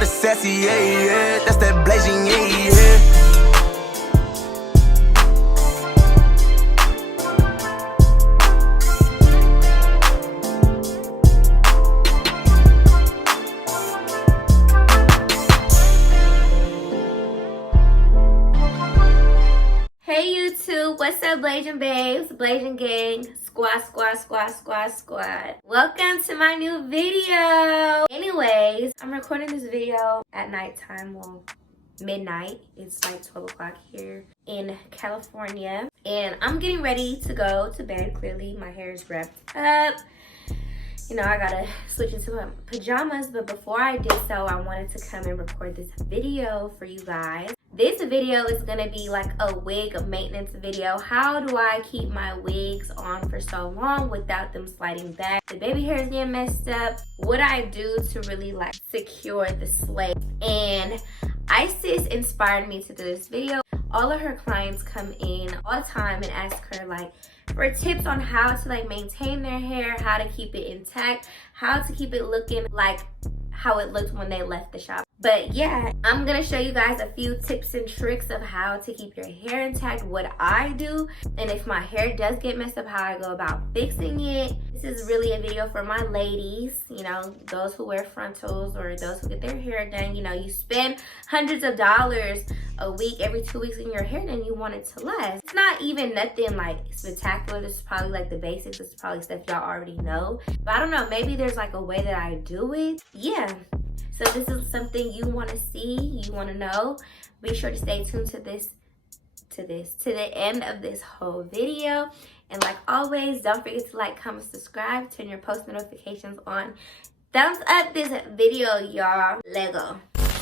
Shawty sassy, yeah, yeah. That's that blazing, yeah, yeah. Hey YouTube, what's up Blazing Babes, Blazing Gang, squad. Welcome to my new video. Anyways, I'm recording this video at nighttime, well, midnight. It's like 12 o'clock here in California. And I'm getting ready to go to bed. Clearly, my hair is wrapped up. You know, I gotta switch into my pajamas, but before I did so, I wanted to come and record this video for you guys. This video is gonna be like a wig maintenance video. How do I keep my wigs on for so long without them sliding back? The baby hair is getting messed up. What I do to really like secure the slate. And Isis inspired me to do this video. All of her clients come in all the time and ask her like for tips on how to like maintain their hair, how to keep it intact, how to keep it looking like how it looked when they left the shop. But yeah, I'm gonna show you guys a few tips and tricks of how to keep your hair intact, what I do, and if my hair does get messed up, how I go about fixing it. This is really a video for my ladies, you know, those who wear frontals or those who get their hair done. You know, you spend hundreds of dollars a week, every 2 weeks in your hair, and you want it to last. It's not even nothing like spectacular. This is probably like the basics. This is probably stuff y'all already know. But I don't know, maybe there's like a way that I do it. Yeah. So this is something you want to see, you want to know. Be sure to stay tuned to the end of this whole video. And like always, don't forget to like, comment, subscribe, turn your post notifications on. Thumbs up this video, y'all. Lego.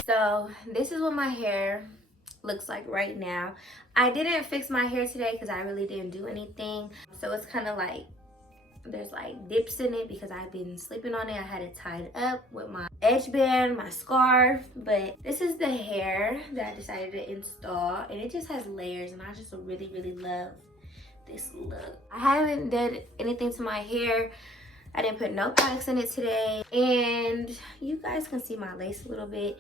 So this is what my hair looks like right now. I didn't fix my hair today because I really didn't do anything. So it's kind of like there's like dips in it because I've been sleeping on it. I had it tied up with my edge band, my scarf. But this is the hair that I decided to install, and it just has layers, and I just really love this look. I haven't done anything to my hair. I didn't put no products in it today, and you guys can see my lace a little bit.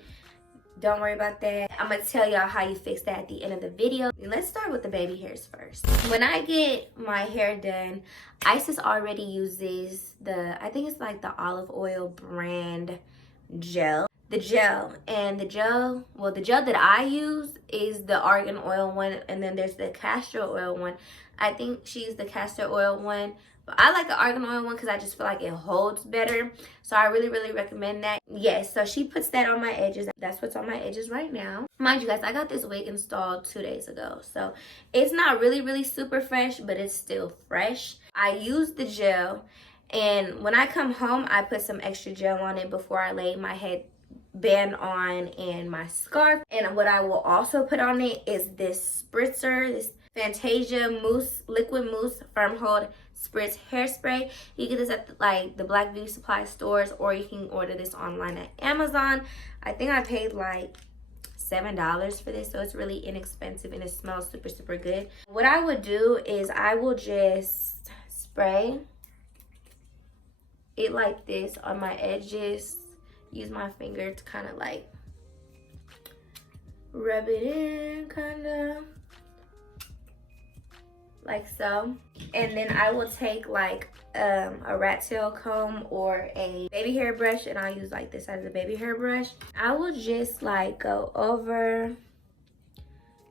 Don't worry about that. I'm gonna tell y'all how you fix that at the end of the video. Let's start with the baby hairs first. When I get my hair done, Isis already uses I think it's like the olive oil brand gel. The gel that I use is the argan oil one, and then there's the castor oil one. I think she used the castor oil one, but I like the argan oil one because I just feel like it holds better. So I really recommend that. Yes, so she puts that on my edges. That's what's on my edges right now. Mind you guys, I got this wig installed 2 days ago. So it's not really super fresh, but it's still fresh. I use the gel, and when I come home, I put some extra gel on it before I lay my headband on and my scarf. And what I will also put on it is this spritzer, this Fantasia Mousse, Liquid Mousse Firm Hold Spritz Hairspray. You get this at like the Black Beauty Supply stores, or you can order this online at Amazon. I think I paid like $7 for this, so it's really inexpensive and it smells super good. What I would do is I will just spray it like this on my edges. Use my finger to kind of like rub it in, kind of like so. And then I will take like a rat tail comb or a baby hair brush, and I'll use like this as a baby hair brush. I will just like go over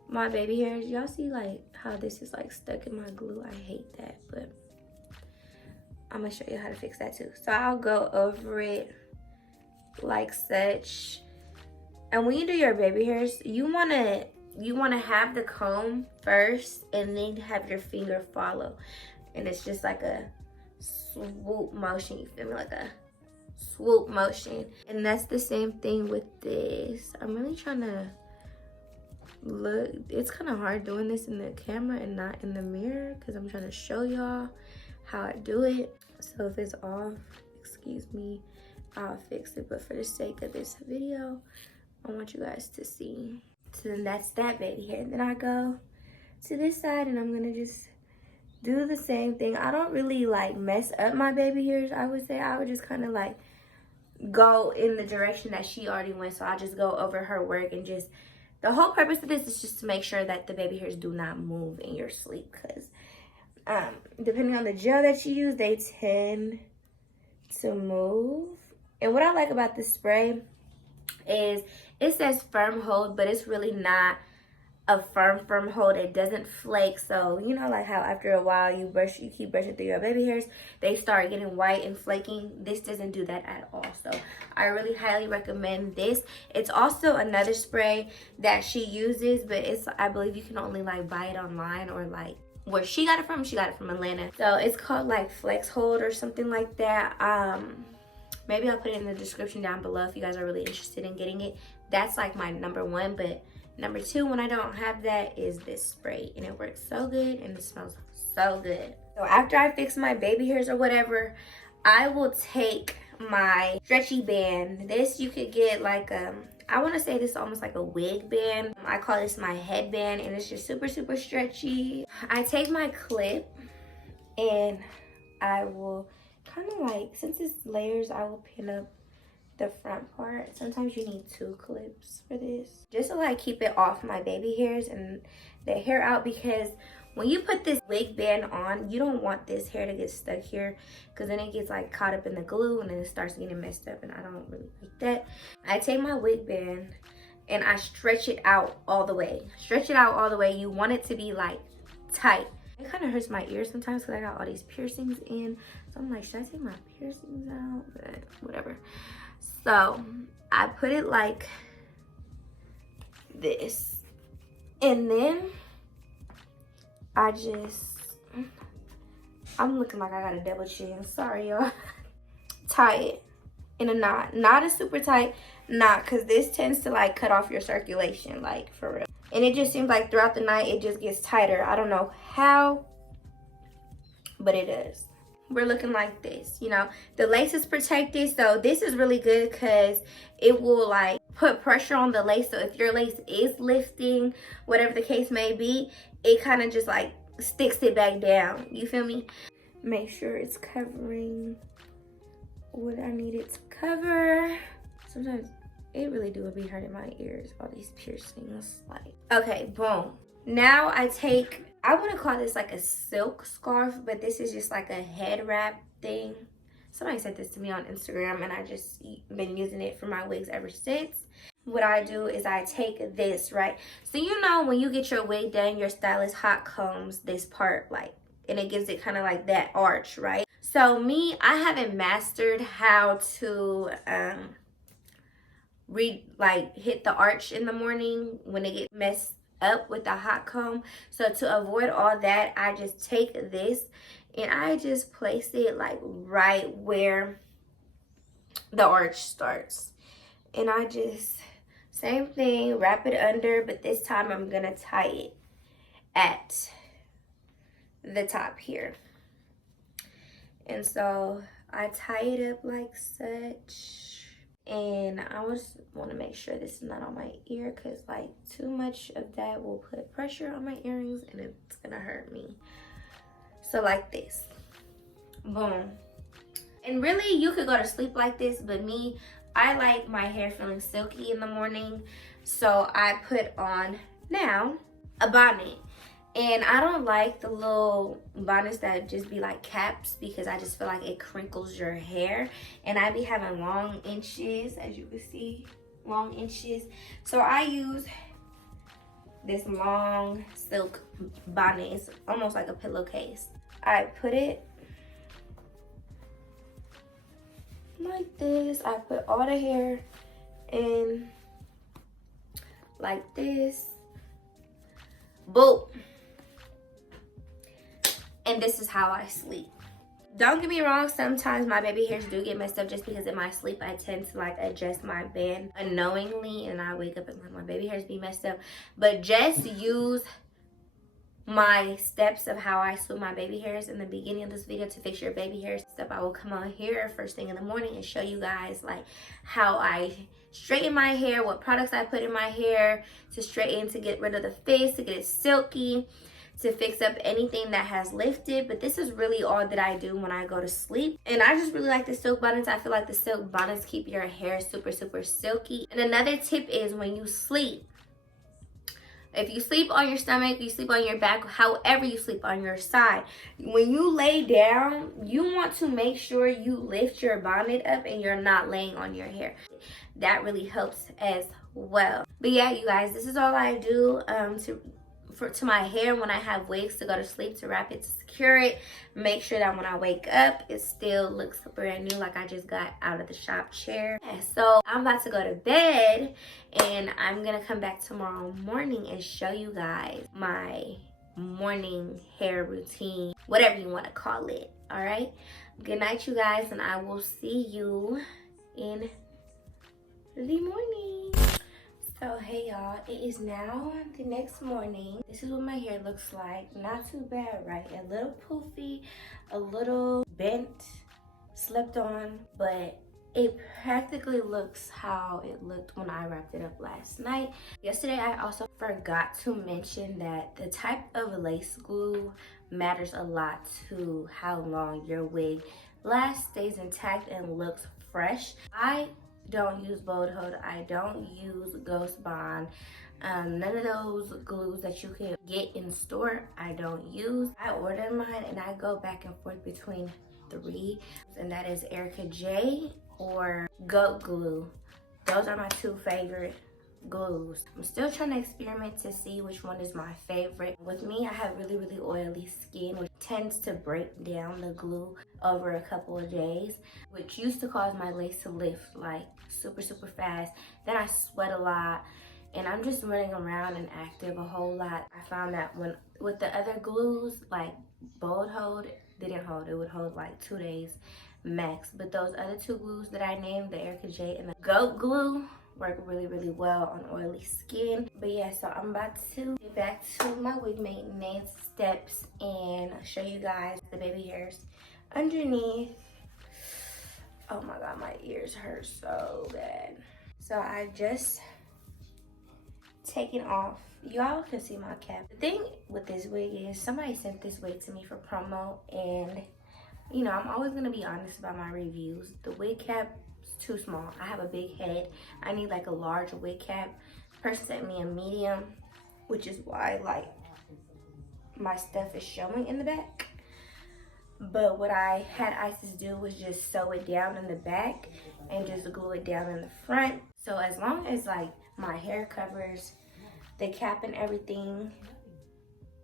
my baby hairs. Y'all see like how this is like stuck in my glue? I hate that, but I'm gonna show you how to fix that too. So I'll go over it like such. And when you do your baby hairs, you wanna have the comb first and then have your finger follow. And it's just like a swoop motion, you feel me? Like a swoop motion. And that's the same thing with this. I'm really trying to look. It's kind of hard doing this in the camera and not in the mirror because I'm trying to show y'all how I do it. So if it's off, excuse me, I'll fix it. But for the sake of this video, I want you guys to see. So then that's that baby hair. Then I go to this side and I'm gonna just do the same thing. I don't really like mess up my baby hairs, I would say. I would just kind of like go in the direction that she already went. So I just go over her work, and just the whole purpose of this is just to make sure that the baby hairs do not move in your sleep, because depending on the gel that you use, they tend to move. And what I like about this spray is it says firm hold, but it's really not a firm hold. It doesn't flake. So you know, like how after a while you keep brushing through your baby hairs, they start getting white and flaking. This doesn't do that at all. So I really highly recommend this. It's also another spray that she uses, but it's, I believe you can only like buy it online, or like where she got it from Atlanta. So it's called like Flex Hold or something like that. Maybe I'll put it in the description down below if you guys are really interested in getting it. That's like my number one, but number two, when I don't have that, is this spray. And it works so good, and it smells so good. So after I fix my baby hairs or whatever, I will take my stretchy band. This you could get like, I want to say this is almost like a wig band. I call this my headband, and it's just super stretchy. I take my clip, and I will kind of like, since it's layers, I will pin up the front part. Sometimes you need 2 clips for this, just to like keep it off my baby hairs and the hair out, because when you put this wig band on, you don't want this hair to get stuck here, because then it gets like caught up in the glue and then it starts getting messed up, and I don't really like that. I take my wig band and I stretch it out all the way. You want it to be like tight. It kind of hurts my ears sometimes because I got all these piercings in. So I'm like, should I take my piercings out? But whatever. So I put it like this. And then I'm looking like I got a double chin. Sorry, y'all. Tie it in a knot. Not a super tight knot, because this tends to like cut off your circulation, like for real. And it just seems like throughout the night it just gets tighter. I don't know how, but it does. We're looking like this, you know. The lace is protected, so this is really good because it will like put pressure on the lace. So if your lace is lifting, whatever the case may be, it kind of just like sticks it back down. You feel me? Make sure it's covering what I need it to cover. Sometimes it really do be hurting my ears, all these piercings. Like, okay, boom. Now I take, I want to call this like a silk scarf, but this is just like a head wrap thing. Somebody sent this to me on Instagram, and I just been using it for my wigs ever since. What I do is I take this, right? So you know when you get your wig done, your stylist hot combs this part, like, and it gives it kind of like that arch, right? So me, I haven't mastered how to hit the arch in the morning when it gets messed up with the hot comb. So to avoid all that, I just take this and I just place it like right where the arch starts. And I just, same thing, wrap it under, but this time I'm gonna tie it at the top here. And so I tie it up like such. And I just want to make sure this is not on my ear, because like too much of that will put pressure on my earrings and it's gonna hurt me. So like this, boom. And really you could go to sleep like this, but me, I like my hair feeling silky in the morning. So I put on now a bonnet. And I don't like the little bonnets that just be like caps, because I just feel like it crinkles your hair. And I be having long inches, as you can see, long inches. So I use this long silk bonnet. It's almost like a pillowcase. I put it like this. I put all the hair in like this. Boom. And this is how I sleep. Don't get me wrong, sometimes my baby hairs do get messed up, just because in my sleep I tend to like adjust my band unknowingly, and I wake up and like my baby hairs be messed up. But just use my steps of how I smooth my baby hairs in the beginning of this video to fix your baby hairs. I will come on here first thing in the morning and show you guys like how I straighten my hair, what products I put in my hair to straighten, to get rid of the frizz, to get it silky, to fix up anything that has lifted. But this is really all that I do when I go to sleep. And I just really like the silk bonnets. I feel like the silk bonnets keep your hair super, super silky. And another tip is when you sleep, if you sleep on your stomach, you sleep on your back, however you sleep on your side, when you lay down, you want to make sure you lift your bonnet up and you're not laying on your hair. That really helps as well. But yeah, you guys, this is all I do to my hair when I have wigs to go to sleep, to wrap it, to secure it, make sure that when I wake up it still looks brand new, like I just got out of the shop chair. And so I'm about to go to bed, and I'm gonna come back tomorrow morning and show you guys my morning hair routine, whatever you want to call it. All right, good night, you guys, and I will see you in the morning. So hey y'all, it is now the next morning. This is what my hair looks like. Not too bad, right? A little poofy, a little bent, slept on, but it practically looks how it looked when I wrapped it up last night. Yesterday I also forgot to mention that the type of lace glue matters a lot to how long your wig lasts, stays intact, and looks fresh. I don't use Bold Hold, I don't use Ghost Bond, none of those glues that you can get in store I don't use. I order mine and I go back and forth between 3, and that is Erica J or Goat Glue. Those are my 2 favorite glues. I'm still trying to experiment to see which one is my favorite. With me, I have really, really oily skin, which tends to break down the glue over a couple of days, which used to cause my lace to lift like super, super fast. Then I sweat a lot, and I'm just running around and active a whole lot. I found that with the other glues, like Bold Hold didn't hold. It would hold like 2 days max. But those other 2 glues that I named, the Erica J and the Goat Glue, work really, really well on oily skin. But yeah, so I'm about to get back to my wig maintenance steps and show you guys the baby hairs underneath. Oh my god, my ears hurt so bad. So I just taken off, y'all can see my cap. The thing with this wig is somebody sent this wig to me for promo, and you know, I'm always gonna be honest about my reviews. The wig cap is too small. I have a big head. I need like a large wig cap. Person sent me a medium, which is why like my stuff is showing in the back. But what I had Isis do was just sew it down in the back and just glue it down in the front. So as long as like my hair covers the cap and everything,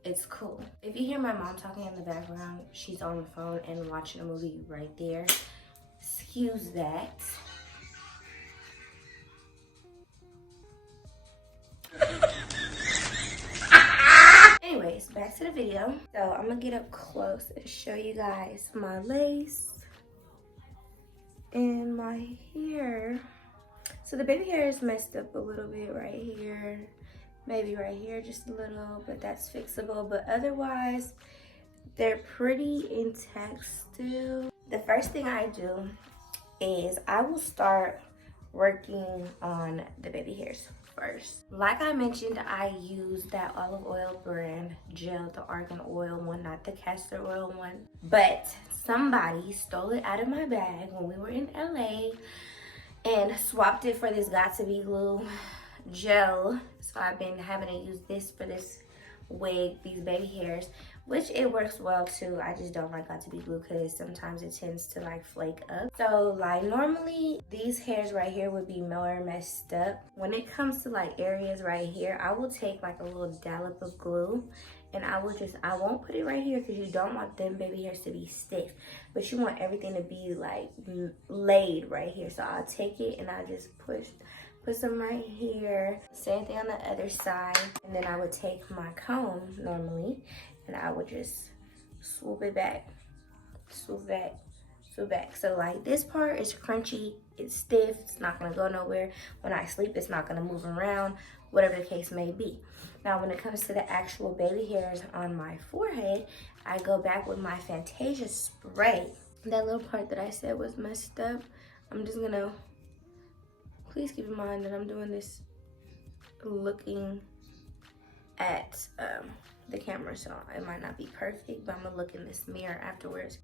it's cool. If you hear my mom talking in the background, she's on the phone and watching a movie right there. Excuse that. Anyways, back to the video. So I'm gonna get up close and show you guys my lace and my hair. So the baby hair is messed up a little bit right here, maybe right here just a little, but that's fixable. But otherwise, they're pretty intact still. The first thing I do is I will start working on the baby hairs first. Like I mentioned, I use that olive oil brand gel, the argan oil one, not the castor oil one. But somebody stole it out of my bag when we were in LA and swapped it for this Got2b glue gel. So I've been having to use this for this wig, these baby hairs, which it works well too. I just don't like Got2b glue because sometimes it tends to like flake up. So like normally these hairs right here would be more messed up. When it comes to like areas right here, I will take like a little dollop of glue and I won't put it right here because you don't want them baby hairs to be stiff, but you want everything to be like laid right here. So I'll take it and I just put some right here. Same thing on the other side. And then I would take my comb normally and I would just swoop it back, swoop back, swoop back. So like this part is crunchy, it's stiff, it's not gonna go nowhere. When I sleep, it's not gonna move around, whatever the case may be. Now when it comes to the actual baby hairs on my forehead, I go back with my Fantasia spray. That little part that I said was messed up, I'm just gonna, please keep in mind that I'm doing this looking at the camera, so it might not be perfect, but I'm gonna look in this mirror afterwards.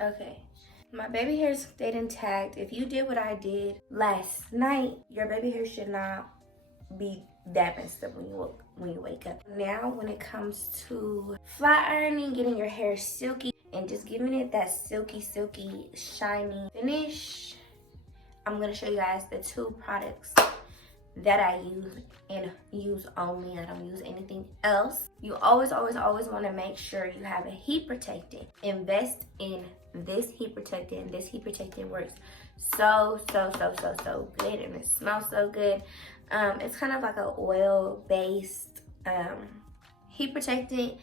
Okay, my baby hair stayed intact. If you did what I did last night, your baby hair should not be that messed up when you wake up. Now, when it comes to flat ironing, getting your hair silky and just giving it that silky, shiny finish, I'm gonna show you guys the 2 products that I use and use only. I don't use anything else. You always want to make sure you have a heat protectant. Invest in this heat protectant. This heat protectant works so good, and it smells so good. It's kind of like an oil-based heat protectant,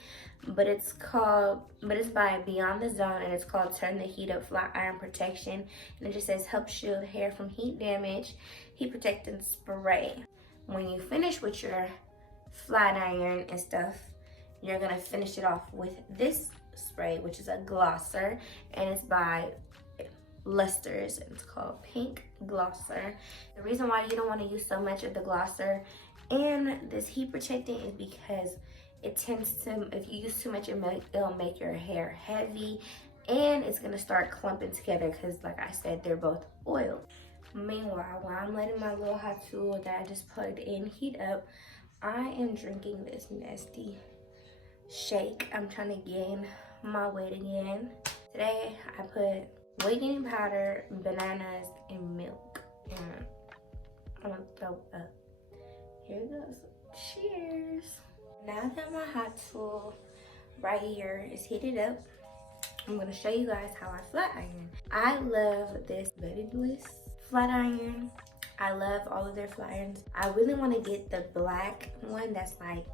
but it's by Beyond the Zone, and it's called Turn the Heat Up Flat Iron Protection, and it just says help shield hair from heat damage, heat protectant spray. When you finish with your flat iron and stuff, you're gonna finish it off with this spray, which is a glosser, and it's by Luster's, and it's called Pink Glosser. The reason why you don't want to use so much of the glosser and this heat protectant is because it tends to, if you use too much, it'll make your hair heavy, and it's gonna start clumping together because, like I said, they're both oil. Meanwhile, while I'm letting my little hot tool that I just plugged in heat up, I am drinking this nasty shake. I'm trying to gain my weight again. Today, I put weight gaining powder, bananas, and milk. And I'm gonna throw up. Here it goes. Cheers. Now that my hot tool right here is heated up, I'm gonna show you guys how I flat iron. I love this Baby Bliss flat iron. I love all of their flat irons. I really want to get the black one that's like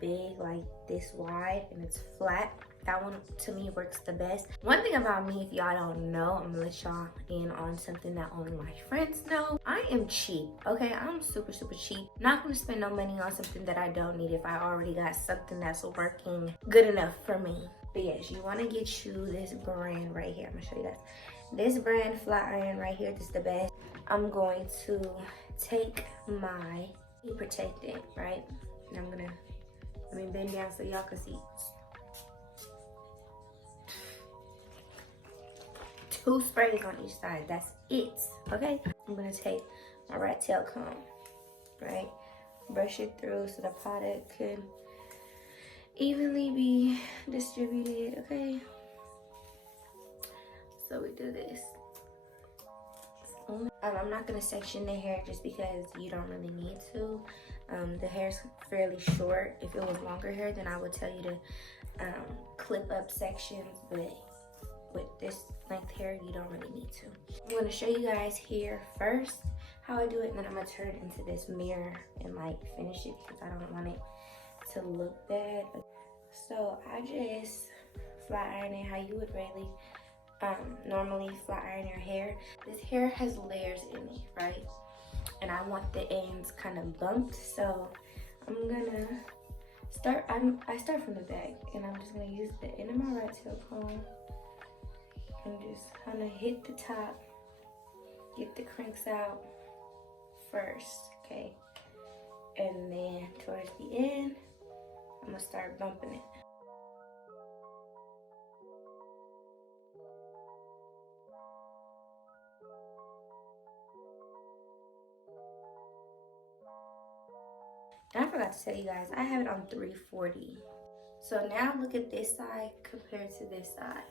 big, like this wide, and it's flat. That one to me works the best. One thing about me, if y'all don't know, I'm gonna let y'all in on something that only my friends know. I am cheap, okay? I'm super cheap. Not gonna spend no money on something that I don't need if I already got something that's working good enough for me. But yes, you wanna get you this brand right here. I'm gonna show you guys. This brand flat iron right here, this is the best. I'm going to take my heat protectant, right? And I'm gonna, let me bend down so y'all can see. 2 sprays on each side, that's it, okay? I'm gonna take my rat tail comb, right? Brush it through so the product could evenly be distributed, okay? So we do this. I'm not gonna section the hair just because you don't really need to. The hair's fairly short. If it was longer hair, then I would tell you to clip up sections, but with this length hair, you don't really need to. I'm gonna show you guys here first how I do it, and then I'm gonna turn it into this mirror and like finish it because I don't want it to look bad. So I just flat iron it how you would really normally flat iron your hair. This hair has layers in it, right? And I want the ends kind of bumped, so I'm gonna start. I start from the back, and I'm just gonna use the end of my rat tail comb and just kind of hit the top, get the crinks out first, okay? And then towards the end, I'm gonna start bumping it. And I forgot to tell you guys, I have it on 340. So now look at this side compared to this side.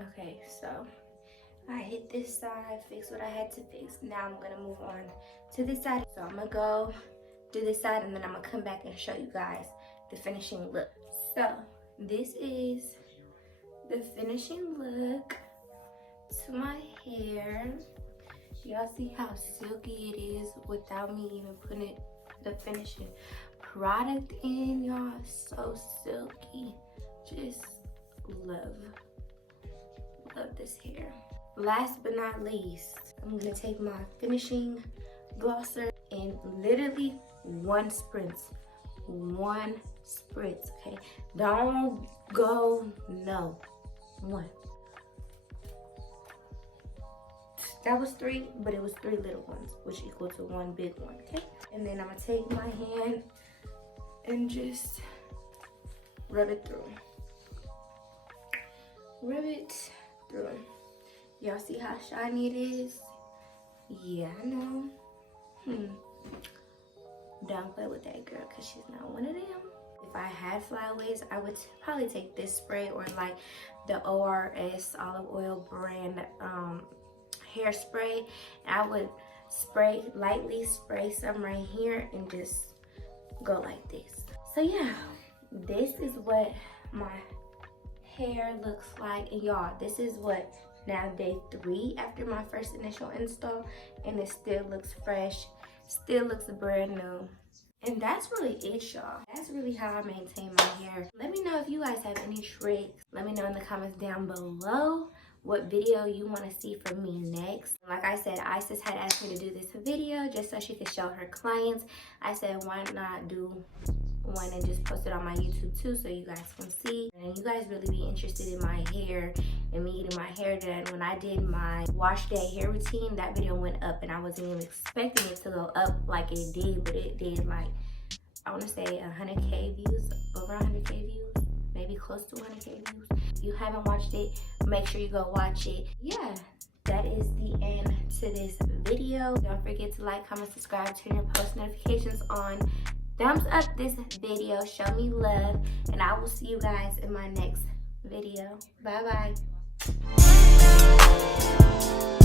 Okay, so I hit this side, fix what I had to fix. Now I'm gonna move on to this side. So I'm gonna go do this side, and then I'm gonna come back and show you guys the finishing look. So this is the finishing look to my hair. Y'all see how silky it is without me even putting the finishing product in, y'all. So silky. Just love this hair. Last but not least, I'm gonna take my finishing glosser and literally one spritz, okay? Don't go, no, one. That was 3, but it was 3 little ones, which equal to 1 big one, okay? And then I'm gonna take my hand and just rub it through. Rub it through. Y'all see how shiny it is? Yeah, I know. Don't play with that girl, because she's not one of them. If I had flyaways, I would probably take this spray or like the ORS olive oil brand hairspray. I would lightly spray some right here and just go like this. So yeah, this is what my hair looks like. And y'all, this is what now day 3 after my first initial install, and it still looks fresh, still looks brand new. And that's really it, y'all. That's really how I maintain my hair. Let me know if you guys have any tricks. Let me know in the comments down below what video you want to see from me next. Like I said, Isis had asked me to do this video just so she could show her clients. I said, why not do one and just post it on my YouTube too, so you guys can see. And you guys really be interested in my hair and me getting my hair done. When I did my wash day hair routine, that video went up, and I wasn't even expecting it to go up like it did, but it did, like, I want to say 100K views, over 100K views, maybe close to 100K views. If you haven't watched it, make sure you go watch it. Yeah, that is the end to this video. Don't forget to like, comment, subscribe, turn your post notifications on. Thumbs up this video, show me love, and I will see you guys in my next video. Bye bye.